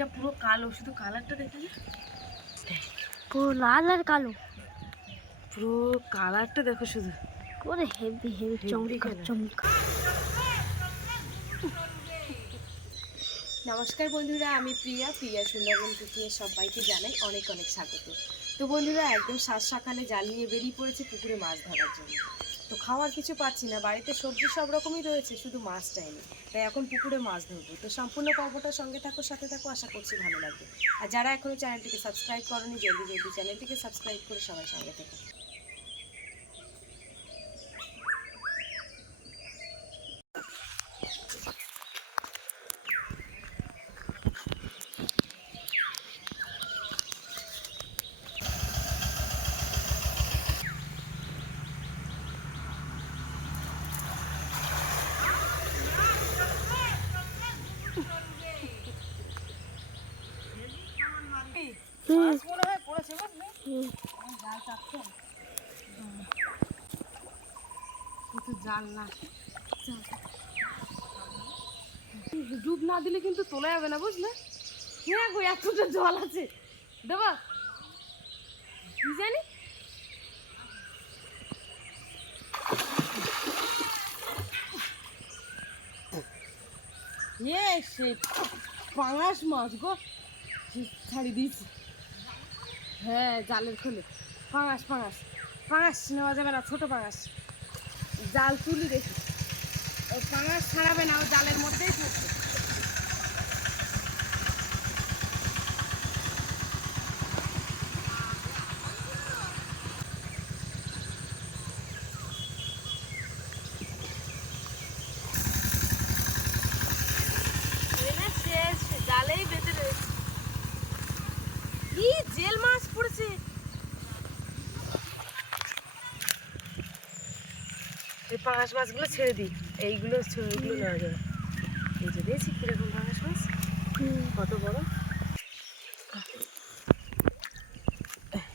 এটা পুরো কালো শুধু কালারটা দেখে পুরো লাল আর কালো। পুরো কালারটা দেখো শুধু। করে হেভি হেভি চমকা। চমকা নমস্কার বন্ধুরা আমি প্রিয়া। প্রিয়া সুন্দরবন কুকিয়ে সবাইকে জানাই অনেক অনেক স্বাগত। তো বন্ধুরা একদম সাত সকালে জাল নিয়ে বেরিয়ে পড়েছে পুকুরে মাছ ধরার জন্য। তো খাওয়ার কিছু পাচ্ছি না, বাড়িতে সবজি সব রকমই রয়েছে, শুধু মাছটাই নেই তাই এখন পুকুরে মাছ ধরবো। তো সম্পূর্ণ পর্বটার সঙ্গে থাকো, সাথে থাকো, আশা করছি ভালো লাগবে। আর যারা এখনও চ্যানেলটিকে সাবস্ক্রাইব করনি, জলদি জলদি চ্যানেলটিকে সাবস্ক্রাইব করে সবাই সঙ্গে থেকো। ডুব না দিলে কিন্তু তোলা যাবে না, বুঝলে? হ্যাঁ গো এতটা জল আছে। দেবা। কি জানি? এ সেই পাঙাশ মাছ গো। ছাড়ি দিয়েছি। হ্যাঁ জালের খোলে। পাঙাশ পাঙাশ। পাঙাশ নেওয়া যাবে না, ছোট পাঙাশ। জাল তুলি দেখি ও ছাড়াবে না ও জালের মধ্যেই থাকবে শেষ জালেই বেঁধে রয়েছে কি জেল মাছ পড়েছে এই পাঙাশ মাছগুলো ছেড়ে দিই। এইগুলো ছ- এইগুলো নেওয়া যাবে। এই যে দিয়েছি কীরকম পাঙাশ মাছ। কত বড়?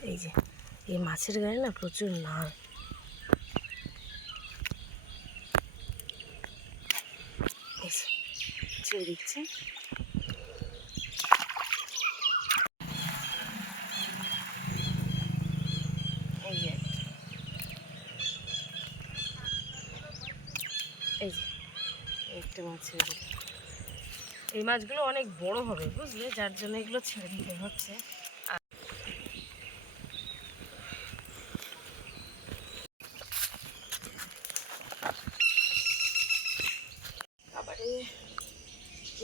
এই যে, এই মাছের গায়ে না প্রচুর নাল ছেড়ে দিচ্ছি এই যে একটা। এই যে একটা মাছ ছেড়ে। এই মাছগুলো অনেক বড় হবে, বুঝলে? যার জন্য এগুলো ছেড়ে দিতে হচ্ছে।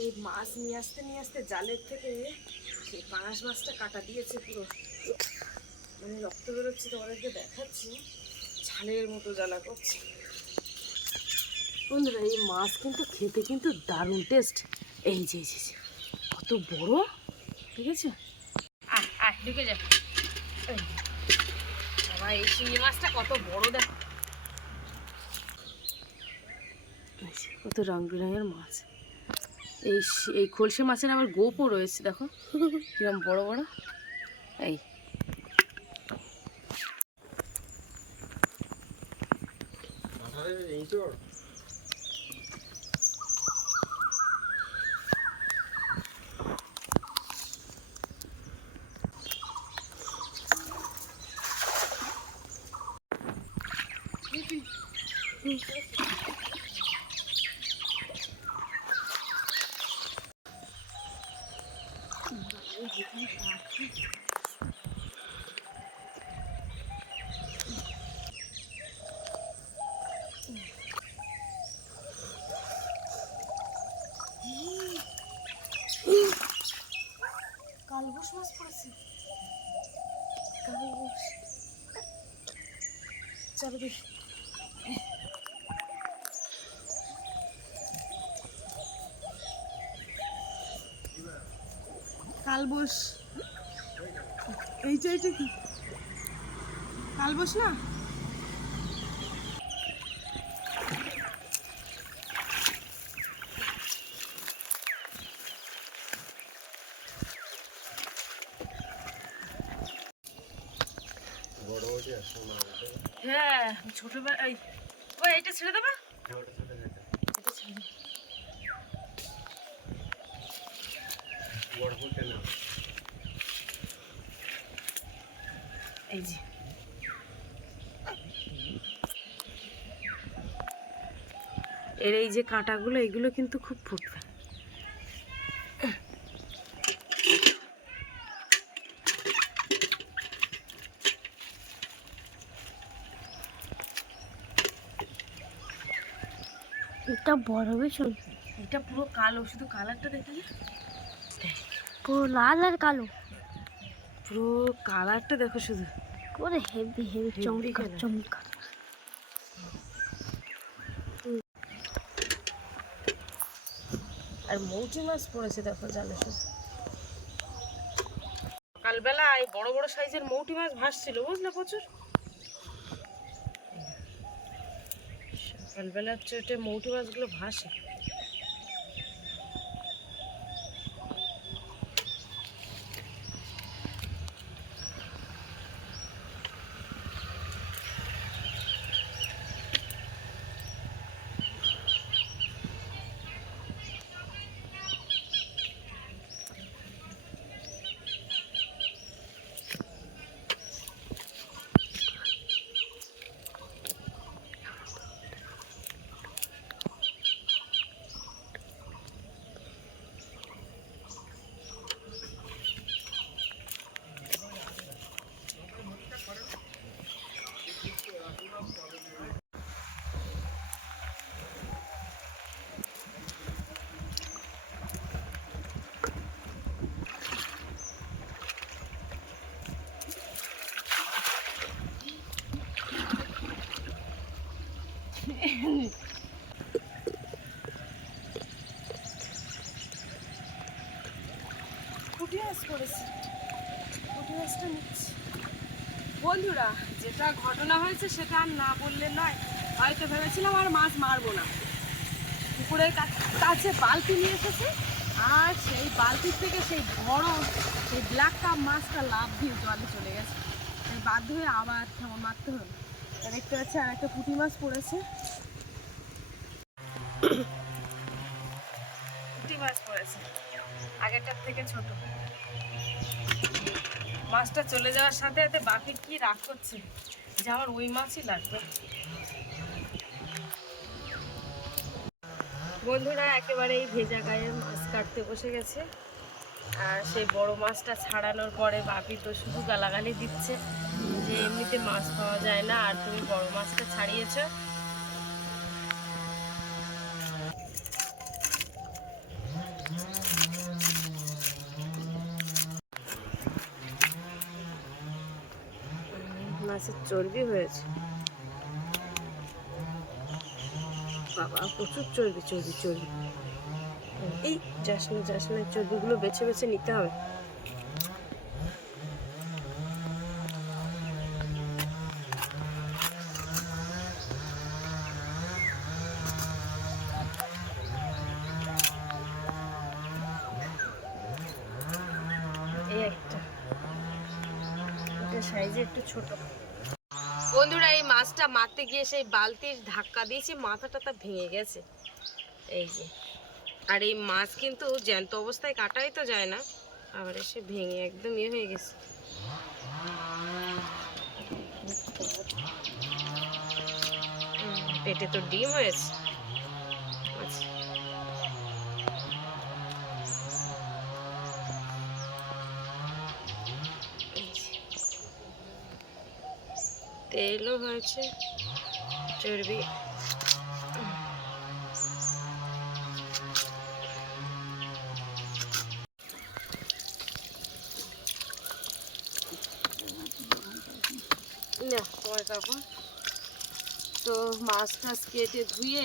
এই মাছ নিয়ে আসতে নিয়ে আসতে জালের থেকে সেই পাঙাশ মাছটা কাটা দিয়েছে পুরো। মানে রক্ত বেরোচ্ছে তোমাদেরকে দেখাচ্ছি। ছালের মতো জ্বালা করছে। বন্ধুরা এই মাছ কিন্তু খেতে কিন্তু দারুণ টেস্ট এই যে এই কত বড় ঠিক আছে ঢুকে যা। এই, এই মাছটা কত এই রং বেরঙের মাছ। এই এই খলসে মাছের আবার গোপও রয়েছে দেখো। কিরম বড় বড়। এই। কালবোস মাছ পড়েছে। কালবোস। চলো কালবোস। এইটা এইটা কি? কালবোস না? হ্যাঁ ছোটবেলা এই ওই এইটা ছেড়ে দেবা এটা ছেড়ে দে। এই যে এর এই যে কাঁটাগুলো এগুলো কিন্তু খুব ফুটবে। এটা বড় ভীষণ এটা পুরো কালো শুধু কালারটা দেখে যা। পুরো লাল আর কালো। পুরো কালারটা দেখো শুধু। পুরো হেভি হেভি Heavy চমৎকার আর মৌচি মাছ পড়েছে দেখো জালে শুধু। সকালবেলা এই বড় বড় সাইজের মৌটি মাছ ভাসছিল বুঝলে প্রচুর? সকালবেলা চোটে মৌটি মাছগুলো ভাসে পুঁটি মাছ পড়েছে পুঁটি মাছটা নিচ্ছি বন্ধুরা যেটা ঘটনা হয়েছে সেটা আর না বললে নয়। হয়তো ভেবেছিলাম আর মাছ মারবো না। পুকুরের কাছে বালতি নিয়ে এসেছে, আর সেই বালতির থেকে সেই বড় সেই ব্ল্যাক কাপ মাছটা লাভ দিয়ে জলে চলে গেছে। বাধ্য হয়ে আবার থামা মারতে হলো দেখতে পাচ্ছি আর একটা পুঁটি মাছ পড়েছে। পুঁটি মাছ পড়েছে। আগেরটার থেকে ছোট। মাছটা চলে যাওয়ার সাথে সাথে বাকি কি রাগ করছে? যে আমার ওই মাছই লাগবে। বন্ধুরা একেবারে এই ভেজা গায়ে মাছ কাটতে বসে গেছে। আর সেই বড় মাছটা ছাড়ানোর পরে বাপি তো শুধু গালাগালি দিচ্ছে যে, এমনিতে মাছ পাওয়া যায় না, আর তুমি বড় মাছটা ছাড়িয়েছো। মাছের চর্বি হয়েছে। বাবা, প্রচুর চর্বি চর্বি চর্বি। এই যাস না যাস না চর্বিগুলো বেছে বেছে নিতে হবে। সাইজে একটু ছোট। বন্ধুরা, এই মাছটা মারতে গিয়ে সেই বালতির ধাক্কা দিয়েছি, মাথাটা তা ভেঙে গেছে। এই যে। আর এই মাছ কিন্তু জ্যান্ত অবস্থায় কাটাই তো যায় না, আবার এসে ভেঙে একদম ইয়ে হয়ে গেছে। পেটে তো ডিম হয়েছে। তেলও হয়েছে চর্বি। তো মাছ টাছ কেটে ধুয়ে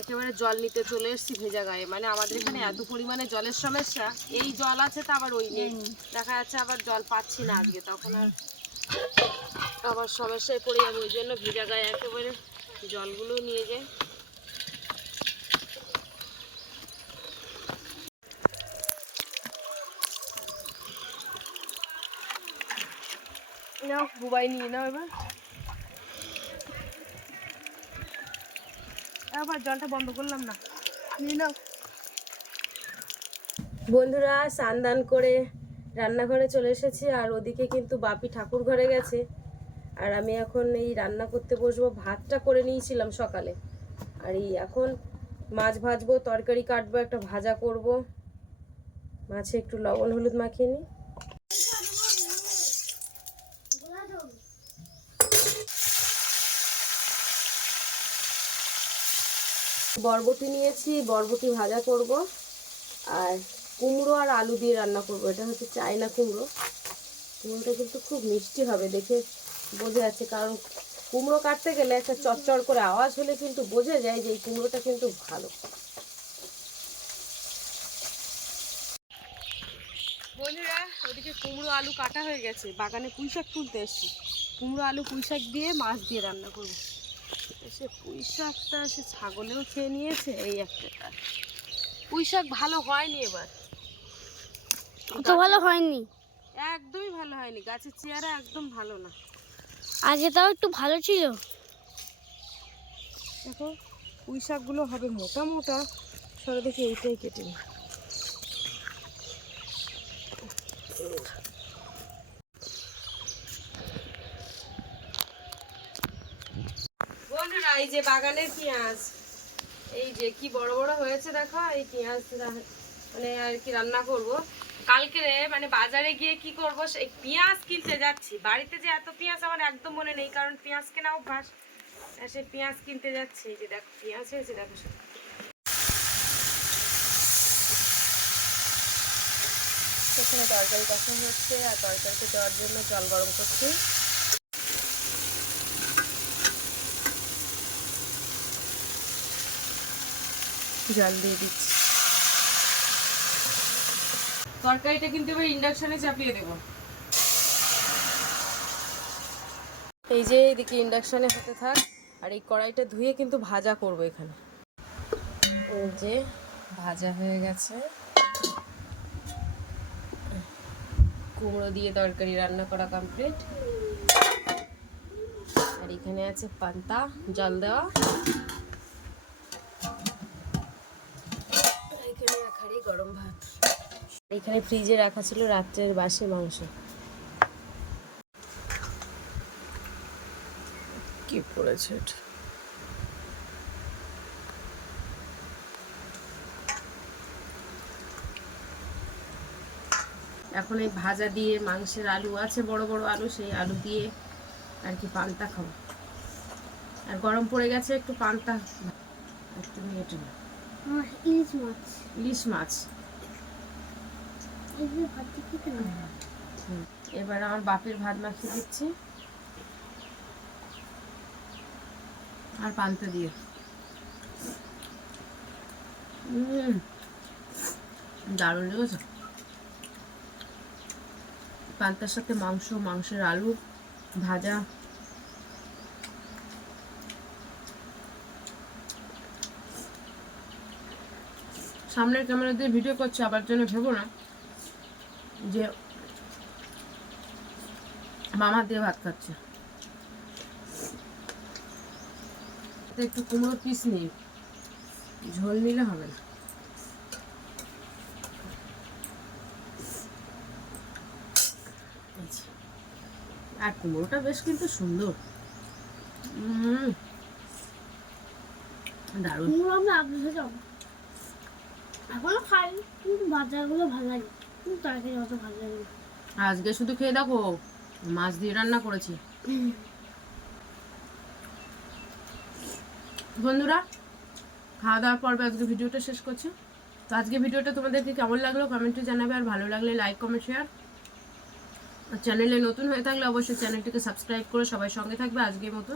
একেবারে জল নিতে চলে এসেছি ভেজা গায়ে। মানে আমাদের এখানে এত পরিমাণে জলের সমস্যা এই জল আছে তো আবার ওই নেই দেখা যাচ্ছে আবার জল পাচ্ছি না আজকে তখন আর আবার সমস্যায় পড়ে যাব ওই জন্য ভিজা গায়ে একেবারে জলগুলো নিয়ে যাই নাও বুবাই নিয়ে নাও এবার। আবার জলটা বন্ধ করলাম না নিয়ে নাও। বন্ধুরা স্নান করে রান্নাঘরে চলে এসেছি আর ওদিকে কিন্তু বাপি ঠাকুর ঘরে গেছে। আর আমি এখন এই রান্না করতে বসবো, ভাতটা করে নিয়েছিলাম সকালে। আর এই এখন মাছ ভাজবো, তরকারি কাটবো, একটা ভাজা করব। মাছে একটু লবণ হলুদ মাখিয়ে নিই। বরবটি নিয়েছি, বরবটি ভাজা করব। আর কুমড়ো আর আলু দিয়ে রান্না করব, এটা হচ্ছে চায়না কুমড়ো। কুমড়োটা কিন্তু খুব মিষ্টি হবে, দেখে বোঝা যাচ্ছে কারণ কুমড়ো কাটতে গেলে একটা চটচড় করে আওয়াজ হলে কিন্তু বোঝা যায় যে এই কুমড়োটা কিন্তু ভালো। বন্ধুরা ওদিকে কুমড়ো আলু কাটা হয়ে গেছে। বাগানে পুঁই শাক তুলতে এসছি। কুমড়ো আলু পুঁই শাক দিয়ে মাছ দিয়ে রান্না করব। সে পুঁই শাকটা সে ছাগলেও খেয়ে নিয়েছে এই একটা। পুঁই শাক ভালো হয়নি এবার। অত ভালো হয়নি? একদমই ভালো হয়নি। গাছের চেয়ারা একদম ভালো না। আগে তাও একটু ভালো ছিল। দেখো, পুঁই শাকগুলো হবে মোটা মোটা। সরে দেখি এইটাই কেটে নি এই যে বাগানের পেঁয়াজ, এই যে কি বড় বড় হয়েছে দেখো, এই পেঁয়াজ মানে আর কি রান্না করব। কালকে মানে বাজারে গিয়ে কি করব সেই পেঁয়াজ কিনতে যাচ্ছি। বাড়িতে যে এত পেঁয়াজ আমার একদম মনে নেই, কারণ পেঁয়াজ কেনা অভ্যাস। সে পেঁয়াজ কিনতে যাচ্ছি যে দেখো, পেঁয়াজ হয়েছে, দেখো। সেখানে তরকারি কষা হচ্ছে, আর তরকারিতে দেওয়ার জন্য জল গরম করছি। জল দিয়ে দিচ্ছি। তরকারিটা কিন্তু এবার ইন্ডাকশনে চাপিয়ে দেব। এই যে এদিকে ইন্ডাকশনে হতে থাক, আর এই কড়াইটা ধুয়ে কিন্তু ভাজা করব এখানে। এই যে ভাজা হয়ে গেছে। কুমড়ো দিয়ে তরকারি রান্না করা কমপ্লিট আর এখানে আছে পান্তা, জল দেওয়া। এখানে ফ্রিজে রাখা ছিল রাত্রের বাসে মাংস। কি পড়েছে এটা? এখন এই ভাজা দিয়ে মাংসের আলু আছে বড় বড় আলু সেই আলু দিয়ে আর কি পান্তা খাব। আর গরম পড়ে গেছে একটু পান্তা। একটু মেটে না ইলিশ মাছ। ইলিশ মাছ এগুলো ভাত খেতে না হুম। এবার আমার বাপের ভাত মাখিয়ে দিচ্ছি। আর পান্তা দিয়ে। দারুণ লেগেছে। পান্তার সাথে মাংস, মাংসের আলু ভাজা। সামনের ক্যামেরা দিয়ে ভিডিও করছে, আবার জন্য ভেবো না। যে মামা দিয়ে ভাত খাচ্ছে। একটু কুমড়ো পিস নেই। ঝোল নিলে হবে না। আর কুমড়োটা বেশ কিন্তু সুন্দর। দারুণ। কুমড়ো আমি আগে খেতাম এখনও খাই কিন্তু বাজারগুলো ভালো লাগে। কিন্তু অত ভালো লাগে না। আজকে শুধু খেয়ে দেখো মাছ দিয়ে রান্না করেছি। বন্ধুরা খাওয়া দাওয়ার পর্বে আজকে ভিডিওটা শেষ করছি। তো আজকে ভিডিওটা তোমাদেরকে কেমন লাগল কমেন্টে জানাবে আর ভালো লাগলে লাইক কমেন্ট শেয়ার আর চ্যানেলে নতুন হয়ে থাকলে অবশ্যই চ্যানেলটিকে সাবস্ক্রাইব করে সবাই সঙ্গে থাকবে আজকের মতো।